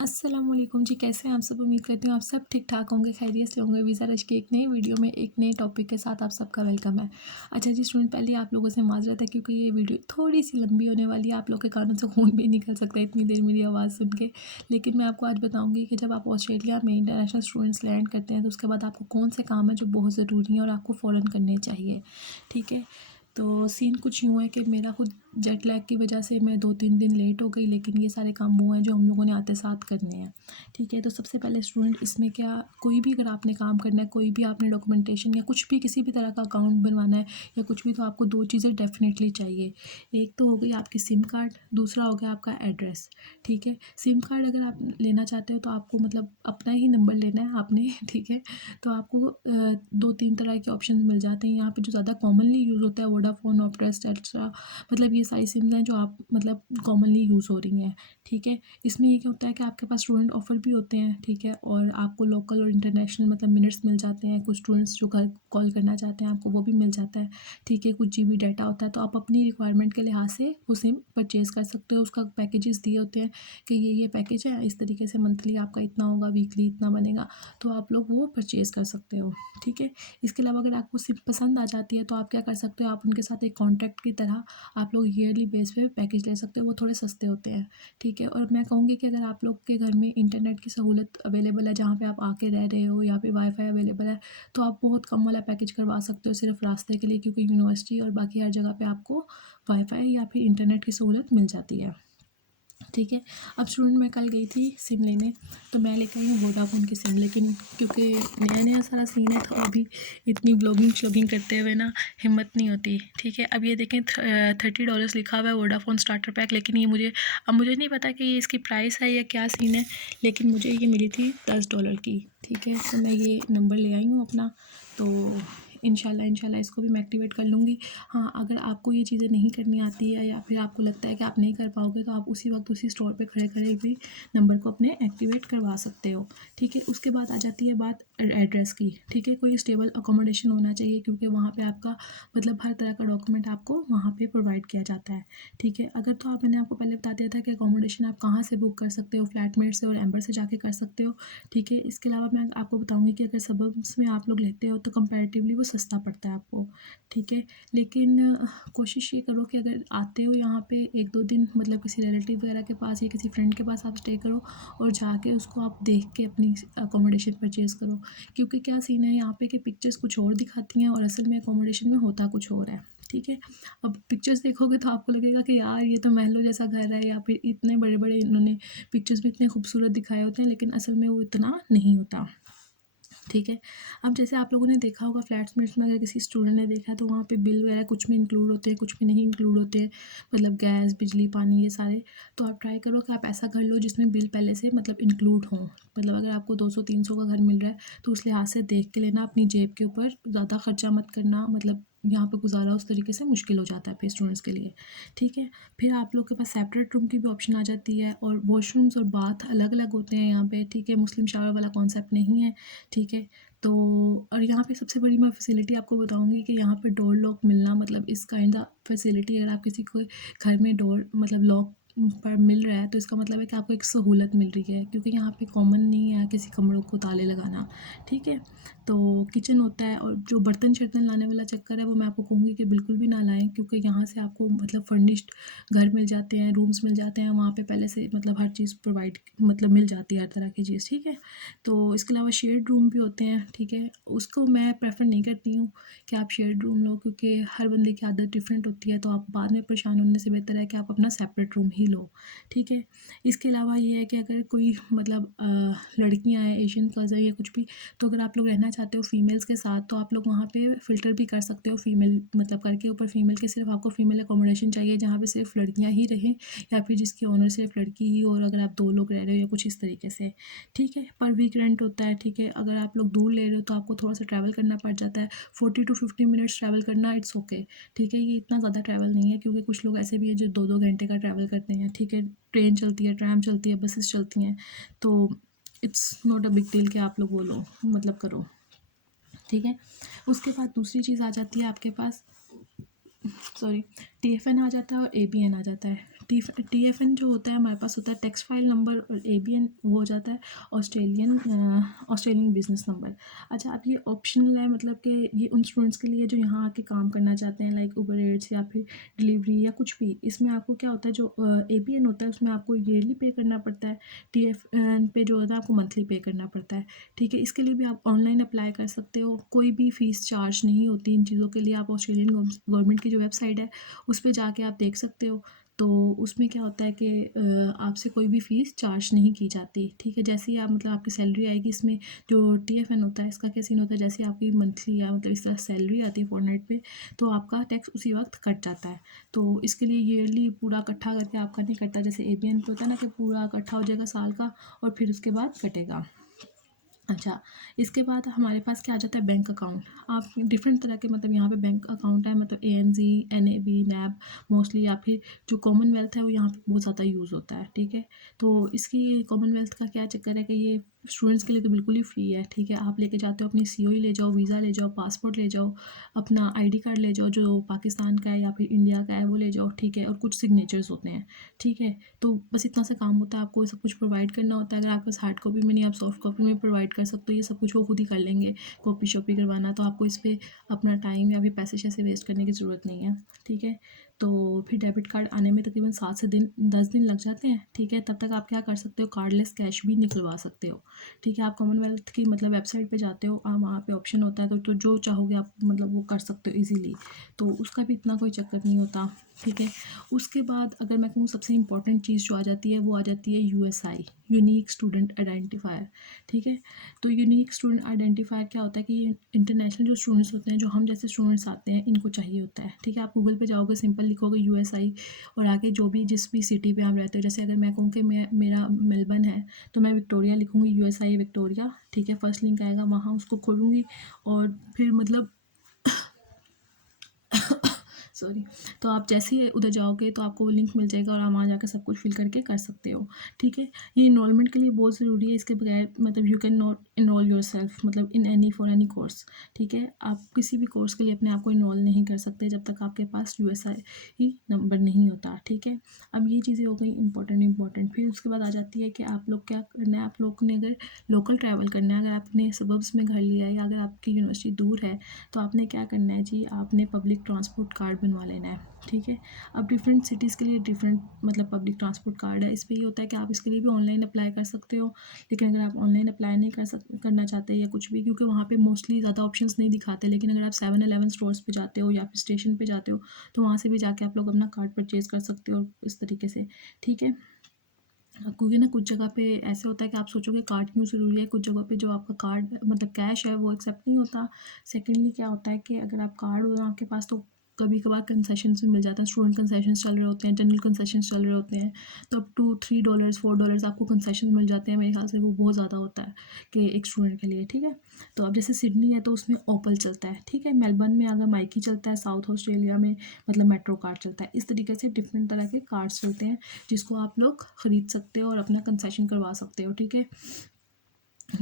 अस्सलामुअलैकुम जी, कैसे हैं आप सब। उम्मीद करती हूँ आप सब ठीक ठाक होंगे, खैरियत से होंगे। वीज़ा रश की एक नई वीडियो में एक नए टॉपिक के साथ आप सबका वेलकम है। अच्छा जी स्टूडेंट, पहले आप लोगों से माजरत है क्योंकि ये वीडियो थोड़ी सी लंबी होने वाली है। आप लोग के कानों से खून भी निकल सकता है इतनी देर मेरी आवाज़ सुन के। लेकिन मैं आपको आज बताऊँगी कि जब आप ऑस्ट्रेलिया में इंटरनेशनल स्टूडेंट्स लैंड करते हैं तो उसके बाद आपको कौन से काम है जो बहुत ज़रूरी हैं और आपको फ़ौरन करने चाहिए। ठीक है, तो सीन कुछ यूँ है कि मेरा खुद जेट लैग की वजह से मैं 2-3 दिन लेट हो गई, लेकिन ये सारे काम वो हैं जो हम लोगों ने आते साथ करने हैं। ठीक है, तो सबसे पहले स्टूडेंट इसमें क्या, कोई भी अगर आपने काम करना है, कोई भी आपने डॉक्यूमेंटेशन या कुछ भी किसी भी तरह का अकाउंट बनवाना है या कुछ भी, तो आपको 2 चीज़ें डेफ़िनेटली चाहिए। एक तो हो गई आपकी सिम कार्ड, दूसरा हो गया आपका एड्रेस। ठीक है, सिम कार्ड अगर आप लेना चाहते हो तो आपको मतलब अपना ही नंबर लेना है आपने ठीक है, तो आपको 2-3 तरह के ऑप्शन मिल जाते हैं यहाँ पे। जो ज़्यादा कॉमनली यूज़ होता है वोडाफ़ोन, ऑप्टस, टेल्स्ट्रा, मतलब ये सारी सिम्स हैं जो आप मतलब कॉमनली यूज़ हो रही हैं। ठीक है, इसमें ये क्या होता है कि आपके पास स्टूडेंट ऑफ़र भी होते हैं। ठीक है, और आपको लोकल और इंटरनेशनल मतलब मिनट्स मिल जाते हैं। कुछ स्टूडेंट्स जो घर कॉल करना चाहते हैं आपको वो भी मिल जाता है। ठीक है, कुछ जीबी डाटा होता है, तो आप अपनी रिक्वायरमेंट के लिहाज से वो सिम परचेज़ कर सकते हो। उसका पैकेजेस दिए होते हैं कि ये पैकेज है, इस तरीके से मंथली आपका इतना होगा, वीकली इतना बनेगा, तो आप लोग वो परचेज़ कर सकते हो। ठीक है, इसके अलावा अगर आपको सिम पसंद आ जाती है तो आप क्या कर सकते हो, आप उनके साथ एक कॉन्ट्रैक्ट की तरह आप लोग ईयरली बेस पे पैकेज ले सकते हो। वो थोड़े सस्ते होते हैं। ठीक है, और मैं कहूँगी कि अगर आप लोग के घर में इंटरनेट की सहूलत अवेलेबल है, जहाँ पे आप आके रह रहे हो, या फिर वाईफाई अवेलेबल है, तो आप बहुत कम वाला पैकेज करवा सकते हो सिर्फ रास्ते के लिए, क्योंकि यूनिवर्सिटी और बाकी हर जगह पे आपको वाईफाई या फिर इंटरनेट की सहूलत मिल जाती है। ठीक है, अब स्टूडेंट मैं कल गई थी सिम लेने, तो मैं लेकर आई हूँ वोडाफ़ोन की सिम, लेकिन क्योंकि नया नया सारा सीन है तो अभी इतनी ब्लॉगिंग श्लॉगिंग करते हुए ना हिम्मत नहीं होती। ठीक है, अब ये देखें $30 लिखा हुआ है वोडाफ़ोन स्टार्टर पैक, लेकिन ये मुझे नहीं पता कि ये इसकी प्राइस है या क्या सीन है, लेकिन मुझे ये मिली थी $10 की। ठीक है, तो मैं ये नंबर ले आई हूँ अपना, तो इंशाल्लाह इसको भी मैं एक्टिवेट कर लूँगी। हाँ, अगर आपको ये चीज़ें नहीं करनी आती है या फिर आपको लगता है कि आप नहीं कर पाओगे, तो आप उसी वक्त उसी स्टोर पे खड़े खड़े भी नंबर को अपने एक्टिवेट करवा सकते हो। ठीक है, उसके बाद आ जाती है बात एड्रेस की। ठीक है, कोई स्टेबल अकोमोडेशन होना चाहिए, क्योंकि वहाँ पे आपका मतलब हर तरह का डॉक्यूमेंट आपको वहाँ पे प्रोवाइड किया जाता है। ठीक है, अगर तो मैंने आपको पहले बता दिया था कि अकोमोडेशन आप कहाँ से बुक कर सकते हो, फ्लैटमेट से और एम्बर से जाके कर सकते हो। ठीक है, इसके अलावा मैं आपको बताऊँगी कि अगर सबब्स में आप लोग लेते हो तो कंपैरेटिवली वो सस्ता पड़ता है आपको। ठीक है, लेकिन कोशिश ये करो कि अगर आते हो यहाँ पे 1-2 दिन मतलब किसी रिलेटिव वगैरह के पास या किसी फ्रेंड के पास आप स्टे करो, और जाके उसको आप देख के अपनी अकोमोडेशन परचेज़ करो। क्योंकि क्या सीन है यहाँ पे कि पिक्चर्स कुछ और दिखाती हैं और असल में अकोमोडेशन में होता कुछ और है। ठीक है, अब पिक्चर्स देखोगे तो आपको लगेगा कि यार ये तो महलों जैसा घर है, या फिर इतने बड़े-बड़े इन्होंने पिक्चर्स में इतने खूबसूरत दिखाए होते हैं, लेकिन असल में वो इतना नहीं होता। ठीक है, अब जैसे आप लोगों ने देखा होगा फ्लैट्स में अगर किसी स्टूडेंट ने देखा है तो वहाँ पे बिल वगैरह कुछ में इंक्लूड होते हैं, कुछ में नहीं इंक्लूड होते हैं, मतलब गैस, बिजली, पानी, ये सारे। तो आप ट्राई करो कि आप ऐसा घर लो जिसमें बिल पहले से मतलब इंक्लूड हो। मतलब अगर आपको 200-300 का घर मिल रहा है तो उस लिहाज से देख के लेना, अपनी जेब के ऊपर ज़्यादा खर्चा मत करना, मतलब यहाँ पे गुजारा उस तरीके से मुश्किल हो जाता है फिर स्टूडेंट्स के लिए। ठीक है, फिर आप लोग के पास सेपरेट रूम की भी ऑप्शन आ जाती है, और वॉशरूम्स और बाथ अलग अलग होते हैं यहाँ पे। ठीक है, मुस्लिम शावर वाला कॉन्सेप्ट नहीं है। ठीक है, तो और यहाँ पे सबसे बड़ी मैं फैसिलिटी आपको बताऊँगी कि यहाँ पे डोर लॉक मिलना, मतलब इस काइंड ऑफ फैसिलिटी अगर आप किसी को घर में डोर मतलब लॉक पर मिल रहा है तो इसका मतलब है कि आपको एक सहूलत मिल रही है, क्योंकि यहाँ पे कॉमन नहीं है किसी कमरों को ताले लगाना। ठीक है, तो किचन होता है, और जो बर्तन शर्तन लाने वाला चक्कर है वो मैं आपको कहूँगी कि बिल्कुल भी ना लाएं, क्योंकि यहाँ से आपको मतलब फर्निश्ड घर मिल जाते हैं, रूम्स मिल जाते हैं, वहाँ पे पहले से मतलब हर चीज़ प्रोवाइड मतलब मिल जाती है, हर तरह की चीज़। ठीक है, तो इसके अलावा शेयर्ड रूम भी होते हैं। ठीक है, उसको मैं प्रेफर नहीं करती हूँ कि आप शेयर्ड रूम लो, क्योंकि हर बंदे की आदत डिफरेंट होती है, तो आप बाद में परेशान होने से बेहतर है कि आप अपना सेपरेट रूम ही लो। ठीक है, इसके अलावा ये है कि अगर कोई मतलब लड़कियां हैं, एशियन गर्ल्स है या कुछ भी, तो अगर आप लोग रहना चाहते हो फीमेल्स के साथ तो आप लोग वहाँ पे फ़िल्टर भी कर सकते हो, फीमेल मतलब करके ऊपर फीमेल के, सिर्फ आपको फीमेल अकोमोडेशन चाहिए जहाँ पे सिर्फ लड़कियाँ ही रहें, या फिर जिसकी ओनर सिर्फ लड़की ही हो, और अगर आप 2 लोग रह रहे हो या कुछ इस तरीके से। ठीक है, पर वीक रेंट होता है। ठीक है, अगर आप लोग दूर ले रहे हो तो आपको थोड़ा सा ट्रैवल करना पड़ जाता है, 40 to 50 मिनट्स ट्रैवल करना, इट्स ओके। ठीक है, ये इतना ज़्यादा ट्रैवल नहीं है, क्योंकि कुछ लोग ऐसे भी हैं जो 2-2 घंटे का ट्रैवल करते हैं। ठीक है, ट्रेन चलती है, ट्रैम चलती है, बसेस चलती हैं, तो it's not a big deal कि आप लोग वो लो मतलब करो। ठीक है, उसके बाद दूसरी चीज़ आ जाती है आपके पास, सॉरी, TFN आ जाता है और ABN आ जाता है। TFN जो होता है हमारे पास होता है टैक्स फाइल नंबर, और ABN वो हो जाता है ऑस्ट्रेलियन बिजनेस नंबर। अच्छा, अब ये ऑप्शनल है, मतलब कि ये उन स्टूडेंट्स के लिए जो यहाँ आके काम करना चाहते हैं, लाइक उबर ईट्स या फिर डिलीवरी या कुछ भी। इसमें आपको क्या होता है, जो ABN होता है उसमें आपको ईयरली पे करना पड़ता है, TFN पे जो होता है आपको मंथली पे करना पड़ता है। ठीक है, इसके लिए भी आप ऑनलाइन अप्लाई कर सकते हो, कोई भी फ़ीस चार्ज नहीं होती इन चीज़ों के लिए। आप ऑस्ट्रेलियन गवर्नमेंट की जो वेबसाइट है उस पे जाके आप देख सकते हो। तो उसमें क्या होता है कि आपसे कोई भी फ़ीस चार्ज नहीं की जाती। ठीक है, जैसे ही आप मतलब आपकी सैलरी आएगी, इसमें जो TFN होता है इसका क्या सीन होता है, जैसे आपकी मंथली या मतलब इस तरह सैलरी आती है फॉरनेट पे, तो आपका टैक्स उसी वक्त कट जाता है। तो इसके लिए ईयरली पूरा इकट्ठा करके आपका नहीं कटता, जैसे ABN पे होता है ना कि पूरा इकट्ठा हो जाएगा साल का और फिर उसके बाद कटेगा। अच्छा, इसके बाद हमारे पास क्या आ जाता है, बैंक अकाउंट। आप डिफरेंट तरह के मतलब यहाँ पे बैंक अकाउंट है, मतलब ANZ, NAB, NAB मोस्टली, या फिर जो कॉमनवेल्थ है वो यहाँ पे बहुत ज़्यादा यूज़ होता है। ठीक है, तो इसकी कॉमनवेल्थ का क्या चक्कर है कि ये स्टूडेंट्स के लिए तो बिल्कुल ही फ्री है। ठीक है, आप लेके जाते हो अपनी COE ले जाओ, वीज़ा ले जाओ, पासपोर्ट ले जाओ, अपना ID कार्ड ले जाओ जो पाकिस्तान का है या फिर इंडिया का है वो ले जाओ। ठीक है, और कुछ सिग्नेचर्स होते हैं। ठीक है, तो बस इतना सा काम होता है, आपको सब कुछ प्रोवाइड करना होता है। अगर आपके पास हार्ड कॉपी में नहीं, आप सॉफ्ट कॉपी में प्रोवाइड कर सकते हो, ये सब कुछ वो खुद ही कर लेंगे। कॉपी शॉपी करवाना तो आपको इस पर अपना टाइम या फिर पैसे शैसे वेस्ट करने की ज़रूरत नहीं है। ठीक है, तो फिर डेबिट कार्ड आने में तकरीबन 7 से 10 दिन लग जाते हैं। ठीक है, तब तक आप क्या कर सकते हो, कार्डलेस कैश भी निकलवा सकते हो। ठीक है, आप कॉमनवेल्थ की मतलब वेबसाइट पे जाते हो, वहाँ पे ऑप्शन होता है, तो जो चाहोगे आप मतलब वो कर सकते हो इजीली। तो उसका भी इतना कोई चक्कर नहीं होता। ठीक है, उसके बाद अगर मैं कहूँ सबसे इंपॉर्टेंट चीज़ जो आ जाती है वो आ जाती है USI, यूनिक स्टूडेंट आइडेंटिफायर। ठीक है, तो यूनिक स्टूडेंट आइडेंटिफायर क्या होता है कि ये इंटरनेशनल जो स्टूडेंट्स होते हैं, जो हम जैसे स्टूडेंट्स आते हैं, इनको चाहिए होता है। ठीक है, आप गूगल पे जाओगे, सिंपल लिखोगे USI, और आगे जो भी जिस भी सिटी पे आप रहते हो, जैसे अगर मैं कहूँ कि मेरा मेलबर्न है तो मैं विक्टोरिया लिखूँगी, USI विक्टोरिया। ठीक है, फर्स्ट लिंक आएगा वहाँ, उसको खोलूँगी और फिर मतलब सॉरी, तो आप जैसे ही उधर जाओगे तो आपको वो लिंक मिल जाएगा और आप वहाँ जाकर सब कुछ फिल करके कर सकते हो। ठीक है, ये इनरोलमेंट के लिए बहुत ज़रूरी है, इसके बगैर मतलब you can not enroll yourself मतलब in any for any course. ठीक है, आप किसी भी कोर्स के लिए अपने आप को इनरोल नहीं कर सकते जब तक आपके पास USI ही नंबर नहीं होता। ठीक है, अब ये चीज़ें हो गई इंपॉर्टेंट। फिर उसके बाद आ जाती है कि आप लोग क्या करना है, आप लोग ने अगर लोकल ट्रैवल करना है, अगर आपने सबब्स में घर लिया है या अगर आपकी यूनिवर्सिटी दूर है, तो आपने क्या करना है जी, आपने पब्लिक ट्रांसपोर्ट कार्ड बनवा लेना है। ठीक है, अब डिफरेंट सिटीज़ के लिए डिफरेंट मतलब पब्लिक ट्रांसपोर्ट कार्ड है। इस पर ये होता है कि आप इसके लिए भी ऑनलाइन अप्लाई कर सकते हो, लेकिन अगर आप ऑनलाइन अप्लाई नहीं करना चाहते या कुछ भी, क्योंकि वहाँ पे मोस्टली ज़्यादा ऑप्शंस नहीं दिखाते, लेकिन अगर आप 7-11 स्टोर्स पे जाते हो या फिर स्टेशन पे जाते हो तो वहाँ से भी जाके आप लोग अपना कार्ड परचेज़ कर सकते हो इस तरीके से। ठीक है, क्योंकि ना कुछ जगह पे ऐसे होता है कि आप सोचोगे कार्ड क्यों ज़रूरी है, कुछ जगह पे जो आपका कार्ड मतलब कैश है वो एक्सेप्ट नहीं होता। सेकेंडली क्या होता है कि अगर आप कार्ड हो आपके पास तो कभी कभार कंसेशंस भी मिल जाते हैं, स्टूडेंट कंसेशंस चल रहे होते हैं, जनरल कंसेशंस चल रहे होते हैं, तो अप टू $3 $4 आपको कंसेशन मिल जाते हैं। मेरे ख्याल से वो बहुत ज़्यादा होता है कि एक स्टूडेंट के लिए। ठीक है, तो अब जैसे सिडनी है तो उसमें ओपल चलता है। ठीक है, मेलबर्न में अगर माइकी चलता है, साउथ ऑस्ट्रेलिया में मतलब मेट्रो कार्ड चलता है। इस तरीके से डिफरेंट तरह के कार्ड्स चलते हैं जिसको आप लोग ख़रीद सकते हो और अपना कंसेशन करवा सकते हो। ठीक है,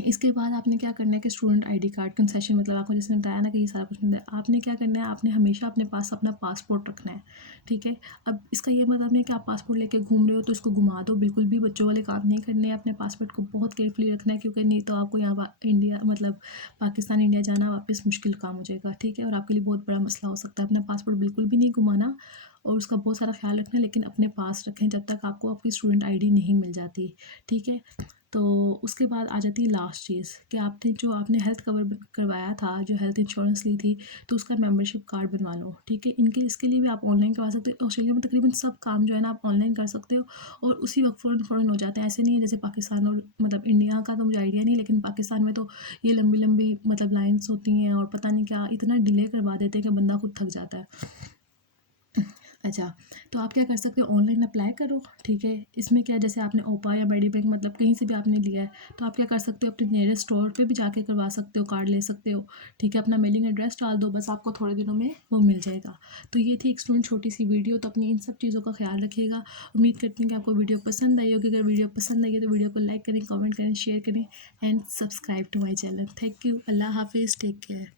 इसके बाद आपने क्या करना है कि स्टूडेंट ID कार्ड कंसेशन मतलब आपको जिसने बताया ना कि ये सारा कुछ मिलता है, आपने क्या करना है, आपने हमेशा अपने पास अपना पासपोर्ट रखना है। ठीक है, अब इसका ये मतलब नहीं कि आप पासपोर्ट लेके घूम रहे हो तो इसको घुमा दो, बिल्कुल भी बच्चों वाले काम नहीं करने हैं। अपने पासपोर्ट को बहुत केयरफुली रखना है, क्योंकि नहीं तो आपको यहाँ इंडिया मतलब पाकिस्तान इंडिया जाना वापस मुश्किल काम हो जाएगा। ठीक है, और आपके लिए बहुत बड़ा मसला हो सकता है। अपना पासपोर्ट बिल्कुल भी नहीं घुमाना और उसका बहुत सारा ख्याल रखना, लेकिन अपने पास रखें जब तक आपको आपकी स्टूडेंट ID नहीं मिल जाती। ठीक है, तो उसके बाद आ जाती है लास्ट चीज़ कि आपने हेल्थ कवर करवाया था, जो हेल्थ इंश्योरेंस ली थी, तो उसका मेंबरशिप कार्ड बनवा लो। ठीक है, इसके लिए भी आप ऑनलाइन करवा सकते हो। ऑस्ट्रेलिया में तकरीबन सब काम जो है ना आप ऑनलाइन कर सकते हो और उसी वक्त फ़ौरन हो जाते हैं। ऐसे नहीं है जैसे पाकिस्तान और मतलब इंडिया का तो मुझे आइडिया नहीं, लेकिन पाकिस्तान में तो ये लंबी लंबी मतलब लाइन्स होती हैं और पता नहीं क्या इतना डिले करवा देते हैं कि बंदा खुद थक जाता है। अच्छा, तो आप क्या कर सकते हो, ऑनलाइन अप्लाई करो। ठीक है, इसमें क्या जैसे आपने ओपा या मेडी बैंक मतलब कहीं से भी आपने लिया है तो आप क्या कर सकते हो, अपने नियरेस्ट स्टोर पे भी जाके करवा सकते हो, कार्ड ले सकते हो। ठीक है, अपना मेलिंग एड्रेस डाल दो, बस आपको थोड़े दिनों में वो मिल जाएगा। तो ये थी एक स्टूडेंट छोटी सी वीडियो, तो अपनी इन सब चीज़ों का ख्याल रखिएगा। उम्मीद करती हूँ कि आपको वीडियो पसंद आई होगी। अगर वीडियो पसंद आई है तो वीडियो को लाइक करें, कमेंट करें, शेयर करें and subscribe to my channel. Thank you, Allah हाफिज़, टेक केयर।